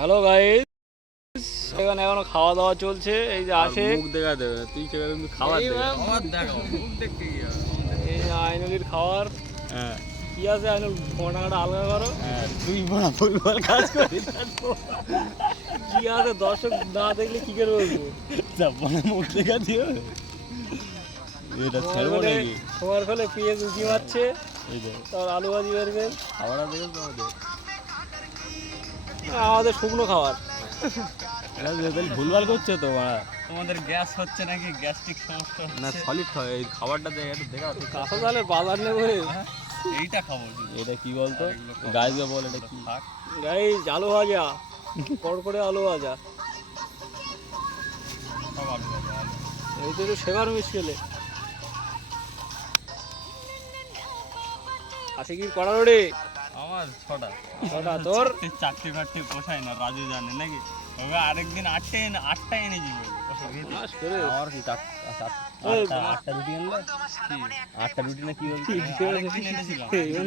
Hello guys, এখানে এখনো খাওয়া দাওয়া চলছে। এই যে আসে মুখ দেখা দেবে তুই সেখানে খাবার দেখাও মুখ দেখতে কি এই যে আইনুলির খাবার। হ্যাঁ কি আছে আইনুল, ফোনটা আলগা করো। হ্যাঁ তুই বড় ফুটবল কাজ করিস কি আছে দর্শক না দেখলে কি করে বলবো? তারপরে মুখ দেখা দিও এটা ছেড়বো নাকি তোমার ফলে পেঁয়াজ উঁচি মারছে, এই যে তারপর আলু ভাজি বেরবেন। খাবারটা দেখো তোমাদের আমাদের শুকনো খাবার। এটা তাহলে ভুলভাল করছো তো মারা তোমাদের গ্যাস হচ্ছে নাকি গ্যাস্ট্রিক সমস্যা না হচ্ছে? সলিড খাবে এই খাবারটা দেখে একটু দেখাও তো। কাঁচা চালের বাজার নেবো। এইটা খাবো শুধু। এটা কি বলতো এগুলো খাবো। গাইজকে বল এটা কি থাক। গাইস আলু ভাজা, করে আলু ভাজা। সব আলু ভাজা, আলু। এই তো একটু সেবার মিশকেলে আছে কি কড়া রে? আমার ছটা ছটা তোর? চারটে ফাটতে পোষায় না, রাজু জানে নাকি? তবে আরেকদিন আটটা এনে দিবে মাস করে আমার কি আটটা রুটি আনলে কি? আটটা রুটি না কি বলছি আরেকদিন এনেছিলাম।